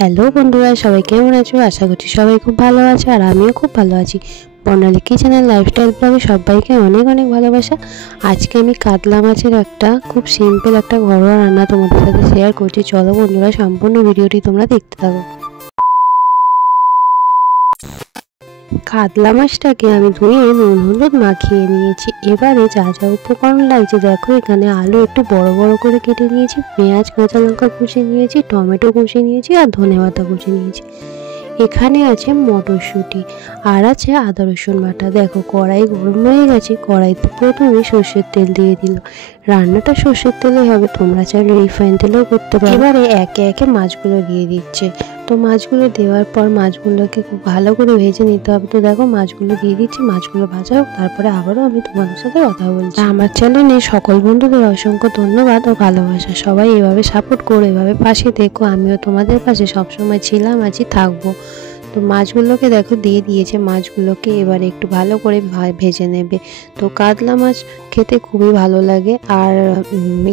Hello বন্ধুরা, সবাই কেমন আছো? আশা করছি সবাই খুব ভালো আছে আর আমিও খুব ভালো আছি। বর্ণালী কিচেনের লাইফস্টাইল ব্লগে সবাইকে অনেক অনেক ভালোবাসা। আজকে আমি কাতলা মাছের একটা খুব সিম্পল একটা ঘরোয়া রান্না তোমাদের সাথে শেয়ার করছি। চলো বন্ধুরা, সম্পূর্ণ ভিডিওটি তোমরা দেখতে থাকো। কাতলা মাছটাকে আমি ধুয়ে নুন হলুদ মাখিয়ে নিয়েছি। এবারে যা যা উপকরণ লাগছে দেখো, এখানে আলু একটু বড় বড় করে কেটে নিয়েছি, পেঁয়াজ কাঁচা লঙ্কা কুচি নিয়েছি, টমেটো কুচি নিয়েছি আর ধনেপাতা কুচি নিয়েছি। এখানে আছে মটরশুঁটি আর আছে আদা রসুন বাটা। দেখো কড়াই গরম হয়ে গেছে, কড়াইতে প্রথমে সর্ষের তেল দিয়ে দিল। রান্নাটা সর্ষের তেলে হবে, তোমরা চাইলে রিফাইন তেলেও করতে পারো। এবারে একে একে মাছগুলো দিয়ে দিচ্ছে। তো মাছগুলো দেওয়ার পর মাছগুলোকে খুব ভালো করে ভেজে নিতে হবে। তো দেখো মাছগুলো দিয়ে দিচ্ছি, মাছগুলো ভাজা হোক, তারপরে আবারও আমি তোমাদের সাথে কথা বলছি। আমার চ্যানেলে সকল বন্ধুদের অসংখ্য ধন্যবাদ ও ভালোবাসা। সবাই এভাবে সাপোর্ট করো, এভাবে পাশে দেখো। আমিও তোমাদের পাশে সবসময় ছিলাম, আছি, থাকবো। তো মাছগুলোকে দেখো দিয়ে দিয়েছে। মাছগুলোকে এবারে একটু ভালো করে ভেজে নেবে। তো কাতলা মাছ খেতে খুবই ভালো লাগে। আর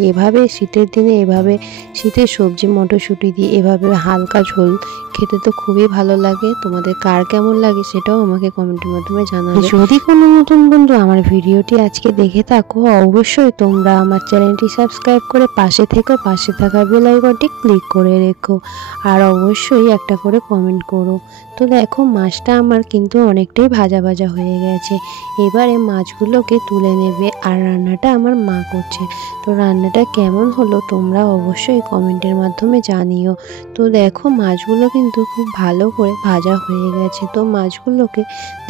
এভাবে শীতের দিনে এভাবে শীতের সবজি মটরশুঁটি দিয়ে এভাবে হালকা ঝোল খেতে তো খুবই ভালো লাগে। তোমাদের কার কেমন লাগে সেটাও আমাকে কমেন্টের মাধ্যমে জানাবে। যদি কোনো নতুন বন্ধু আমার ভিডিওটি আজকে দেখে থাকো, অবশ্যই তোমরা আমার চ্যানেলটি সাবস্ক্রাইব করে পাশে থেকো, পাশে থাকা বেল আইকনটি ক্লিক করে রেখো আর অবশ্যই একটা করে কমেন্ট করো। তো দেখো মাছটা আমার কিন্তু অনেকটাই ভাজা ভাজা হয়ে গেছে। এবারে মাছগুলোকে তুলে নেবে আর রান্নাটা আমার মা করছে। তো রান্নাটা কেমন হলো তোমরা অবশ্যই কমেন্টের মাধ্যমে জানিও। তো দেখো মাছগুলো কিন্তু খুব ভালো করে ভাজা হয়ে গেছে। তো মাছগুলোকে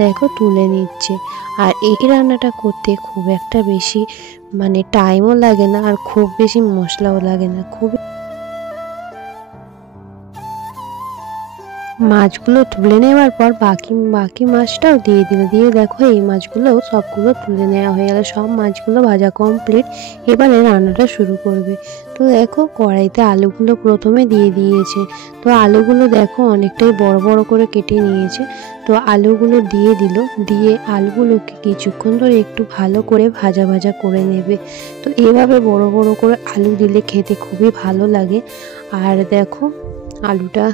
দেখো তুলে নিচ্ছে। আর এই রান্নাটা করতে খুব একটা বেশি টাইমও লাগে না আর খুব বেশি মশলাও লাগে না। মাছগুলো তুলে নেওয়ার পর বাকি মাছটাও দিয়ে দিল। দিয়ে দেখো এই মাছগুলো সবগুলো তুলে নেওয়া হয়ে গেল, সব মাছগুলো ভাজা কমপ্লিট। এবারে রান্নাটা শুরু করবে। তো দেখো কড়াইতে আলুগুলো প্রথমে দিয়ে দিয়েছে। তো আলুগুলো দেখো অনেকটাই বড় বড় করে কেটে নিয়েছে। তো আলুগুলো দিয়ে দিল। দিয়ে আলুগুলোকে কিছুক্ষণ ধরে একটু ভালো করে ভাজা ভাজা করে নেবে। তো এভাবে বড় বড় করে আলু দিলে খেতে খুবই ভালো লাগে। আর দেখো আলুটা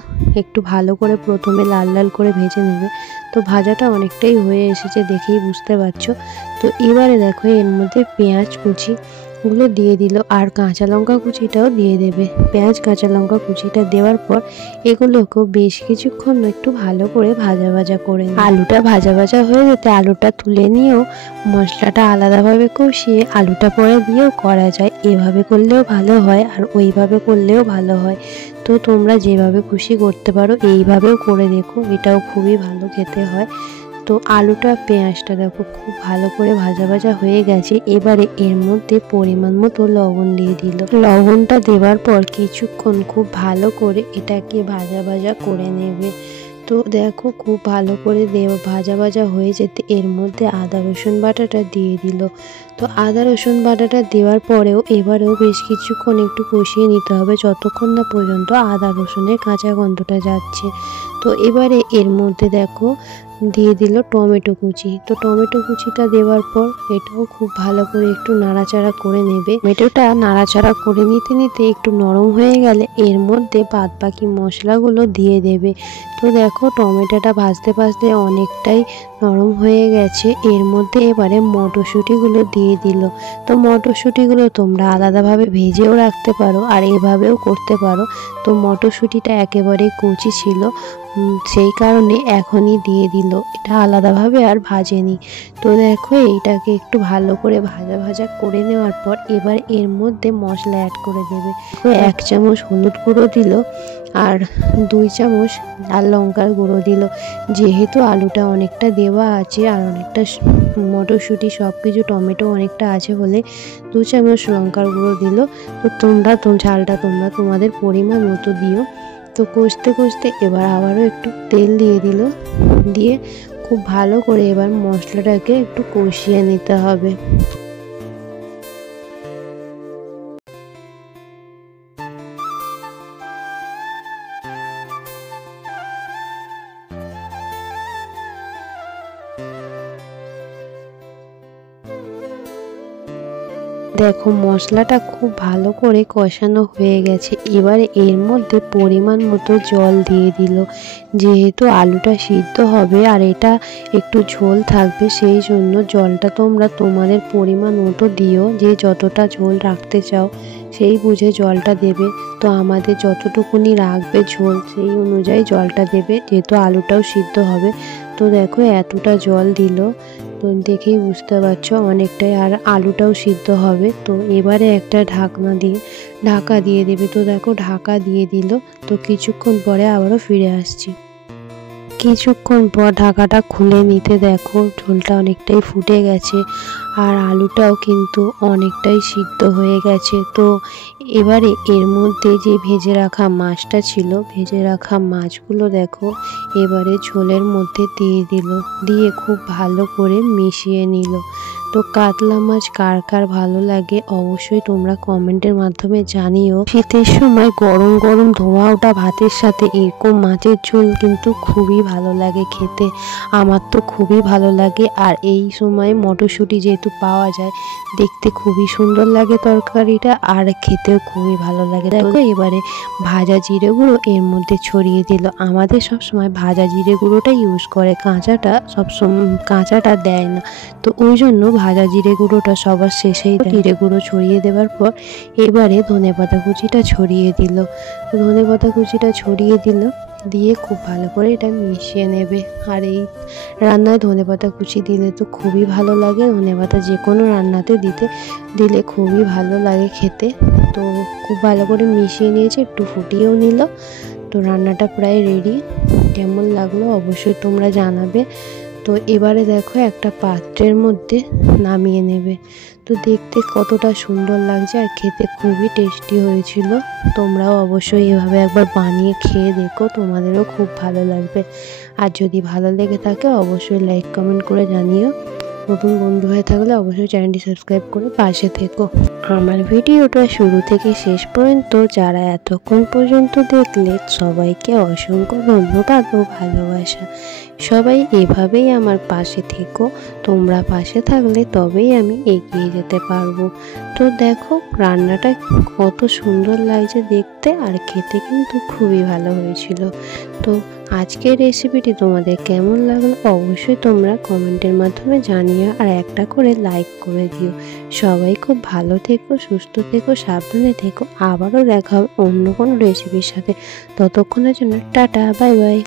একটু ভালো করে প্রথমে লাল লাল করে ভেজে নেবে। তো ভাজাটা অনেকটাই হয়ে এসেছে, দেখেই বুঝতে পারছো। তো এবারে দেখো এর মধ্যে পেঁয়াজ কুচিগুলো দিয়ে দিল আর কাঁচা লঙ্কা কুচিটাও দিয়ে দেবে। পেঁয়াজ কাঁচা লঙ্কা কুচিটা দেওয়ার পর এগুলোকেও বেশ কিছুক্ষণ একটু ভালো করে ভাজা ভাজা করে আলুটা ভাজা ভাজা হয়ে যেতে আলুটা তুলে নিয়েও মশলাটা আলাদাভাবে কষিয়ে আলুটা পরে দিয়েও করা যায়। এভাবে করলেও ভালো হয় আর ওইভাবে করলেও ভালো হয়। তো তোমরা যেভাবে খুশি করতে পারো, এইভাবেও করে দেখো, এটাও খুবই ভালো খেতে হয়। তো আলুটা পেঁয়াজটা দেখো খুব ভালো করে ভাজা ভাজা হয়ে গেছে। এবারে এর মধ্যে পরিমাণ মতো লবণ দিয়ে দিল। লবণটা দেওয়ার পর কিছুক্ষণ খুব ভালো করে এটাকে ভাজা ভাজা করে নেবে। তো দেখো খুব ভালো করে ভাজা ভাজা হয়ে যেতে এর মধ্যে আদা রসুন বাটাটা দিয়ে দিল। তো আদা রসুন বাটাটা দেওয়ার পরেও এবারেও বেশ কিছুক্ষণ একটু কষিয়ে নিতে হবে, যতক্ষণ না পর্যন্ত আদা রসুনের কাঁচা গন্ধটা যাচ্ছে। তো এবারে এর মধ্যে দেখো দিয়ে দিল টমেটো কুচি। তো টমেটো কুচিটা দেওয়ার পর এটাও খুব ভালো করে একটু নাড়াচাড়া করে নেবে। টমেটোটা নাড়াচাড়া করে নিতে নিতে একটু নরম হয়ে গেলে এর মধ্যে বাদবাকি মশলাগুলো দিয়ে দেবে। তো দেখো টমেটোটা ভাজতে ভাজতে অনেকটাই নরম হয়ে গেছে। এর মধ্যে এবারে মটরশুঁটিগুলো দিয়ে দিল। তো মটরশুঁটিগুলো তোমরা আলাদাভাবে ভেজেও রাখতে পারো আর এভাবেও করতে পারো। তো মটরশুঁটিটা একেবারে কচি ছিল, সেই কারণে এখনই দিয়ে দিল, এটা আলাদাভাবে আর ভাজেনি। তো দেখো এইটাকে একটু ভালো করে ভাজা ভাজা করে নেওয়ার পর এবার এর মধ্যে মশলা অ্যাড করে দেবে। 1 চামচ হলুদ গুঁড়ো দিল আর 2 চামচ লাল লঙ্কার গুঁড়ো দিল। যেহেতু আলুটা অনেকটা দেওয়া আছে আর অনেকটা মটরশুঁটি সব কিছু টমেটো অনেকটা আছে বলে 2 চামচ লঙ্কার গুঁড়ো দিল। তো তোমরা ঝালটা তোমরা তোমাদের পরিমাণ মতো দিও। তো কষতে কষতে এবার আবারও একটু তেল দিয়ে দিল। দিয়ে খুব ভালো করে এবার মশলাটাকে একটু কষিয়ে নিতে হবে। দেখো মশলাটা খুব ভালো করে কষানো হয়ে গেছে। এবারে এর মধ্যে পরিমাণ মতো জল দিয়ে দিল। যেহেতু আলুটা সিদ্ধ হবে আর এটা একটু ঝোল থাকবে, সেই জন্য জলটা তোমরা তোমাদের পরিমাণ মতো দিও, যে যতটা ঝোল রাখতে চাও সেই বুঝে জলটা দেবে। তো আমাদের যতটুকুনি রাখবে ঝোল সেই অনুযায়ী জলটা দেবে, যেহেতু আলুটাও সিদ্ধ হবে। তো দেখো এতটা জল দিল, তো দেখেই বুঝতে পারছো অনেকটাই, আর আলুটাও সিদ্ধ হবে। তো এবারে একটা ঢাকা দিয়ে দেবে। তো দেখো ঢাকা দিয়ে দিল। তো কিছুক্ষণ পরে আবারও ফিরে আসছি। কিছুক্ষণ পর ঢাকাটা খুলে নিতে দেখো ঝোলটা অনেকটাই ফুটে গেছে আর আলুটাও কিন্তু অনেকটাই সিদ্ধ হয়ে গেছে। তো এবারে এর মধ্যে যে ভেজে রাখা মাছটা ছিল, ভেজে রাখা মাছগুলো দেখো এবারে ঝোলের মধ্যে দিয়ে দিল, দিয়ে খুব ভালো করে মিশিয়ে নিল। তো কাতলা মাছ কার কার ভালো লাগে অবশ্যই তোমরা কমেন্টের মাধ্যমে জানিও। শীতের সময় গরম গরম ধোয়া ওঠা ভাতের সাথে এরকম মাছের ঝোল কিন্তু খুবই ভালো লাগে খেতে। আমার তো খুবই ভালো লাগে। আর এই সময় মটরশুঁটি যেহেতু পাওয়া যায়, দেখতে খুবই সুন্দর লাগে তরকারিটা, আর খেতেও খুবই ভালো লাগে। দেখো এবারে ভাজা জিরে গুঁড়ো এর মধ্যে ছড়িয়ে দিল। আমাদের সবসময় ভাজা জিরে গুঁড়োটা ইউজ করে, কাঁচাটা দেয় না। তো ওই জন্য ভাজা জিরে গুঁড়োটা সবার শেষেই জিরে গুঁড়ো ছড়িয়ে দেওয়ার পর এবারে ধনেপাতা কুচিটা ছড়িয়ে দিল। ধনেপাতা কুচিটা ছড়িয়ে দিল, দিয়ে খুব ভালো করে এটা মিশিয়ে নেবে। আর এই রান্নায় ধনেপাতা কুচি দিলে তো খুবই ভালো লাগে। ধনেপাতা যে কোনো রান্নাতে দিলে খুবই ভালো লাগে খেতে। তো খুব ভালো করে মিশিয়ে নিয়েছে, একটু ফুটিয়েও নিল। তো রান্নাটা প্রায় রেডি। কেমন লাগলো অবশ্যই তোমরা জানাবে। তো এবারে দেখো একটা পাত্রের মধ্যে নামিয়ে নেবে। তো দেখতে কতটা সুন্দর লাগছে আর খেতে খুবই টেস্টি হয়েছিল। তোমরাও অবশ্যই এভাবে একবার বানিয়ে খেয়ে দেখো, তোমাদেরও খুব ভালো লাগবে। আর যদি ভালো লেগে থাকে অবশ্যই লাইক কমেন্ট করে জানিও। নতুন বন্ধু হয়ে থাকলে অবশ্যই চ্যানেলটি সাবস্ক্রাইব করে পাশে থেকো। আমার ভিডিওটা শুরু থেকে শেষ পর্যন্ত যারা এতক্ষণ পর্যন্ত দেখলে সবাইকে অসংখ্য ধন্যবাদ ও ভালোবাসা। সবাই এভাবেই আমার পাশে থেকো। তোমরা পাশে থাকলে তবেই আমি এগিয়ে যেতে পারবো। তো দেখো রান্নাটা কত সুন্দর লাগছে দেখতে, আর খেতে কিন্তু খুবই ভালো হয়েছিল। তো আজকের রেসিপিটি তোমাদের কেমন লাগলো অবশ্যই তোমরা কমেন্টের মাধ্যমে জানিও, আর একটা করে লাইক করে দিও। সবাই খুব ভালো থেকো, সুস্থ থেকো, সাবধানে থেকো। আবারও দেখা হবে অন্য কোনো রেসিপির সাথে। ততক্ষণের জন্য টাটা, বাই বাই।